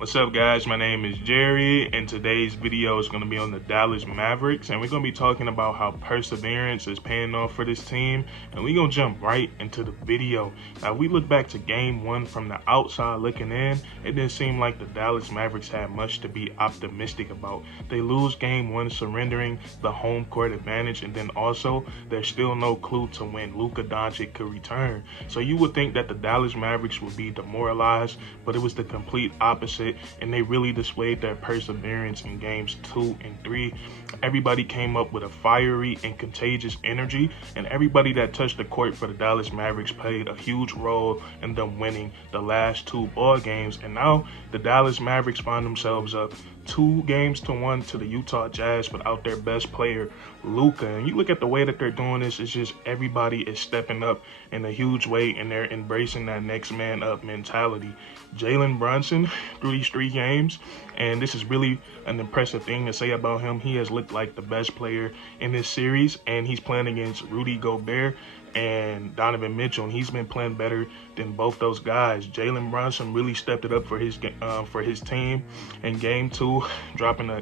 What's up, guys? My name is Jerry, and today's video is going to be on the Dallas Mavericks, and we're going to be talking about how perseverance is paying off for this team, and we're going to jump right into the video. Now, we look back to game one from the outside looking in. It didn't seem like the Dallas Mavericks had much to be optimistic about. They lose game one, surrendering the home court advantage, and then also there's still no clue to when Luka Doncic could return. So you would think that the Dallas Mavericks would be demoralized, but it was the complete opposite. And they really displayed their perseverance in games 2 and 3. Everybody came up with a fiery and contagious energy, and everybody that touched the court for the Dallas Mavericks played a huge role in them winning the last 2 ball games. And now the Dallas Mavericks find themselves up 2-1 to the Utah Jazz without their best player, Luka. And you look at the way that they're doing this, it's just everybody is stepping up in a huge way, and they're embracing that next man up mentality. Jalen Brunson through these 3 games, and this is really an impressive thing to say about him. He has looked like the best player in this series, and he's playing against Rudy Gobert and Donovan Mitchell, and he's been playing better than both those guys. Jalen Brunson really stepped it up for his team in game 2,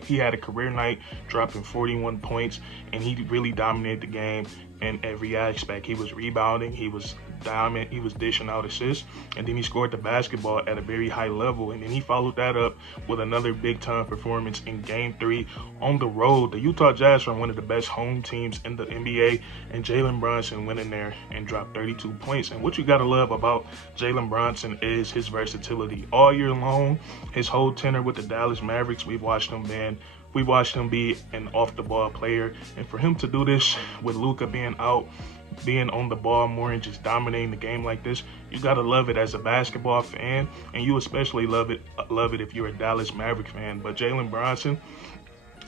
he had a career night, dropping 41 points, and he really dominated the game in every aspect. He was rebounding, he was dominant, he was dishing out assists, and then he scored the basketball at a very high level. And then he followed that up with another big time performance in game 3 on the road. The Utah Jazz are one of the best home teams in the NBA, and Jalen Brunson went in there and dropped 32 points. And what you gotta love about Jalen Brunson is his versatility. All year long, his whole tenure with the Dallas Mavericks, we've watched him be an off-the-ball player, and for him to do this with Luka being out, being on the ball more and just dominating the game like this, you gotta love it as a basketball fan, and you especially love it if you're a Dallas Maverick fan. But Jalen Brunson,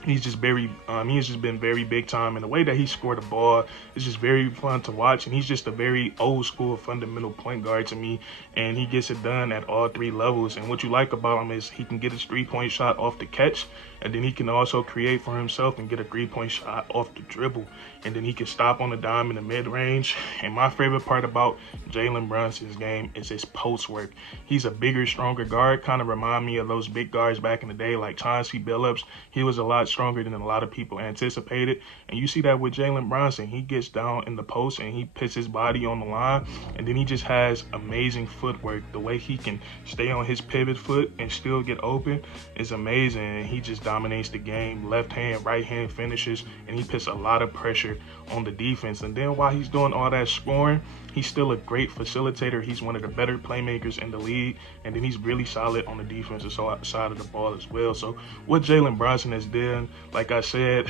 he's just been very big time, and the way that he scored the ball is just very fun to watch. And he's just a very old school fundamental point guard to me, and he gets it done at all 3 levels. And what you like about him is he can get his 3-point shot off the catch, and then he can also create for himself and get a 3-point shot off the dribble, and then he can stop on the dime in the mid-range. And my favorite part about Jalen Brunson's game is his post work. He's a bigger, stronger guard, kind of remind me of those big guards back in the day like Chauncey Billups. He was a lot stronger than a lot of people anticipated, and you see that with Jalen Brunson. He gets down in the post and he puts his body on the line, and then he just has amazing footwork. The way he can stay on his pivot foot and still get open is amazing, and he just dominates the game. Left hand, right hand finishes, and he puts a lot of pressure on the defense. And then while he's doing all that scoring, he's still a great facilitator. He's one of the better playmakers in the league, and then he's really solid on the defensive side of the ball as well. So what Jalen Brunson has done, like I said,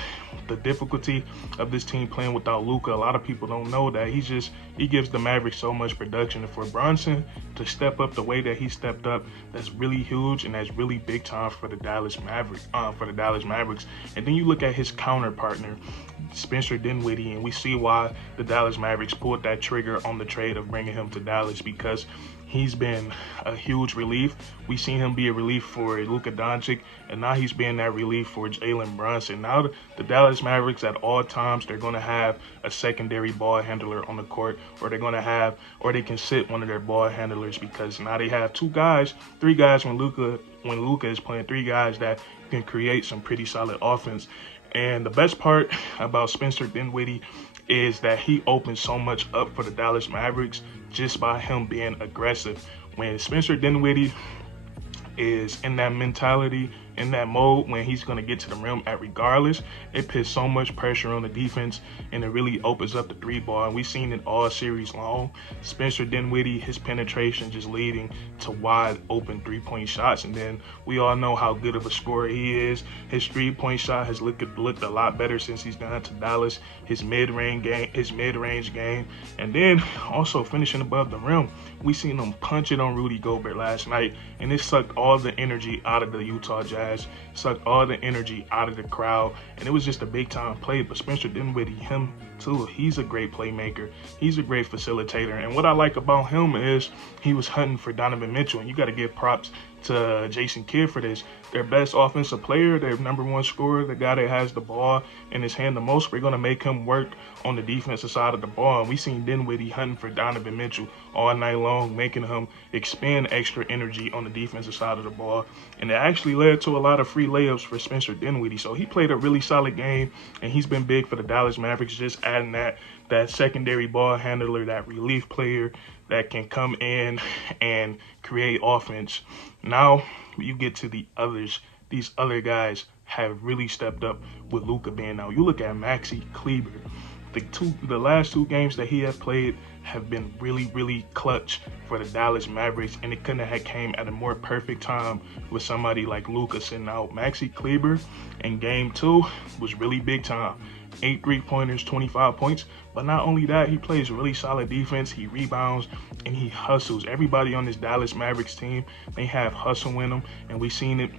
the difficulty of this team playing without Luka, a lot of people don't know that he gives the Mavericks so much production. And for Brunson to step up the way that he stepped up, that's really huge, and that's really big time for the Dallas Mavericks. And then you look at his counter partner, Spencer Dinwiddie, and we see why the Dallas Mavericks pulled that trigger on the trade of bringing him to Dallas, because he's been a huge relief. We've seen him be a relief for Luka Doncic, and now he's being that relief for Jalen Brunson. Now the Dallas Mavericks at all times, they're going to have a secondary ball handler on the court, or they can sit one of their ball handlers, because now they have 3 guys when Luka is playing, 3 guys that can create some pretty solid offense. And the best part about Spencer Dinwiddie is that he opens so much up for the Dallas Mavericks just by him being aggressive. When Spencer Dinwiddie is in that mentality, in that mode, when he's going to get to the rim at regardless, it puts so much pressure on the defense, and it really opens up the 3 ball. And we've seen it all series long. Spencer Dinwiddie, his penetration just leading to wide open 3-point shots. And then we all know how good of a scorer he is. His 3-point shot has looked a lot better since he's gone to Dallas. His mid-range game, and then also finishing above the rim. We seen him punch it on Rudy Gobert last night, and it sucked all the energy out of the Utah Jazz, sucked all the energy out of the crowd, and it was just a big time play. But Spencer Dinwiddie, him too, he's a great playmaker, he's a great facilitator, and what I like about him is he was hunting for Donovan Mitchell, and you got to give props to Jason Kidd for this. Their best offensive player, their #1 scorer, the guy that has the ball in his hand the most, we're going to make him work on the defensive side of the ball. And we seen Dinwiddie hunting for Donovan Mitchell all night long, making him expend extra energy on the defensive side of the ball. And it actually led to a lot of free layups for Spencer Dinwiddie. So he played a really solid game, and he's been big for the Dallas Mavericks, just adding that secondary ball handler, that relief player that can come in and create offense. Now you get to the others. These other guys have really stepped up with Luka being out. You look at Maxi Kleber. The last 2 games that he has played have been really clutch for the Dallas Mavericks, and it couldn't have came at a more perfect time with somebody like Luka sitting out. Maxi Kleber in game 2 was really big time. 8 3-pointers, 25 points. But not only that, he plays really solid defense, he rebounds, and he hustles. Everybody on this Dallas Mavericks team, they have hustle in them, and we've seen it.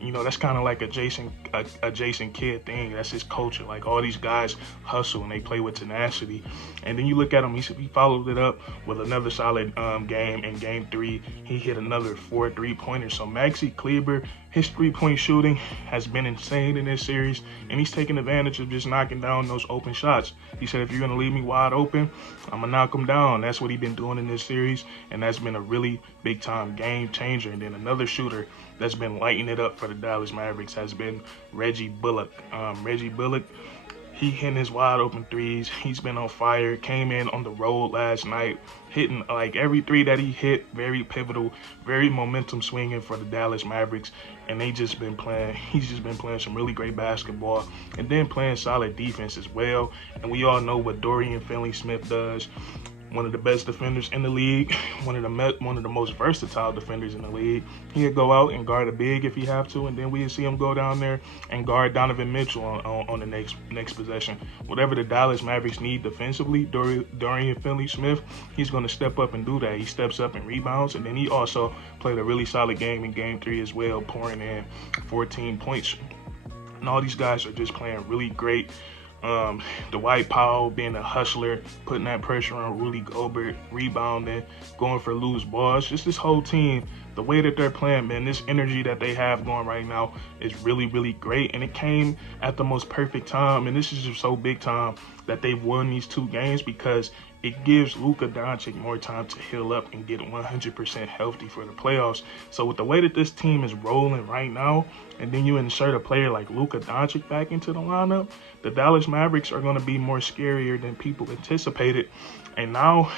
You know, that's kind of like a Jason Kidd thing. That's his culture. Like, all these guys hustle and they play with tenacity. And then you look at him, he followed it up with another solid game. In game 3, he hit another 4 3-pointers. So Maxi Kleber, his 3-point shooting has been insane in this series, and he's taking advantage of just knocking down those open shots. He said, if you're going to leave me wide open, I'm going to knock them down. That's what he's been doing in this series, and that's been a really big-time game changer. And then another shooter that's been lighting it up for the Dallas Mavericks has been Reggie Bullock. Reggie Bullock, he hitting his wide open threes. He's been on fire. Came in on the road last night, hitting like every 3 that he hit, very pivotal, very momentum swinging for the Dallas Mavericks. And he's just been playing some really great basketball, and then playing solid defense as well. And we all know what Durian Finley Smith does. One of the best defenders in the league, one of the most versatile defenders in the league. He'll go out and guard a big if he have to, and then we'll see him go down there and guard Donovan Mitchell on the next possession. Whatever the Dallas Mavericks need defensively, Durian Finley Smith, he's going to step up and do that. He steps up and rebounds, and then he also played a really solid game in game 3 as well, pouring in 14 points. And all these guys are just playing really great. Dwight Powell being a hustler, putting that pressure on Rudy Gobert, rebounding, going for loose balls. Just this whole team, the way that they're playing, man, this energy that they have going right now is really great. And it came at the most perfect time. And this is just so big time that they've won these 2 games, because it gives Luka Doncic more time to heal up and get 100% healthy for the playoffs. So with the way that this team is rolling right now, and then you insert a player like Luka Doncic back into the lineup, the Dallas Mavericks are going to be more scarier than people anticipated. And now,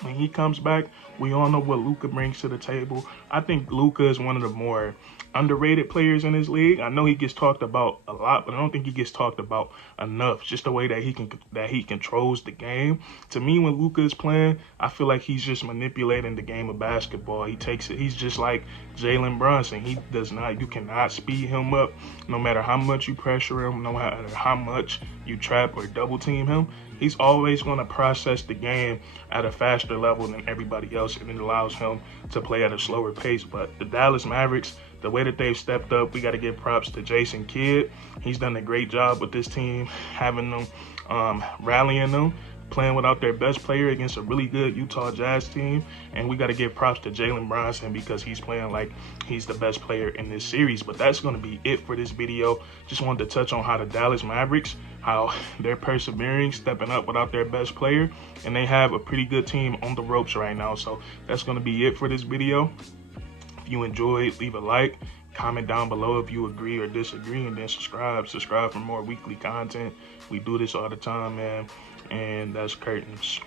when he comes back, we all know what Luka brings to the table. I think Luka is one of the more underrated players in this league. I know he gets talked about a lot, but I don't think he gets talked about enough. Just the way that he controls the game. To me, when Luka is playing, I feel like he's just manipulating the game of basketball. He takes it. He's just like Jalen Brunson. You cannot speed him up, no matter how much you pressure him, no matter how much you trap or double team him. He's always going to process the game at a faster level than everybody else, and it allows him to play at a slower pace. But the Dallas Mavericks, the way that they've stepped up, we got to give props to Jason Kidd. He's done a great job with this team, having them, rallying them, playing without their best player against a really good Utah Jazz team. And we got to give props to Jalen Brunson, because he's playing like he's the best player in this series. But that's going to be it for this video. Just wanted to touch on how the Dallas Mavericks, how they're persevering, stepping up without their best player, and they have a pretty good team on the ropes right now. So that's going to be it for this video. If you enjoyed, leave a like, comment down below if you agree or disagree, and then subscribe for more weekly content. We do this all the time, man. And that's curtains.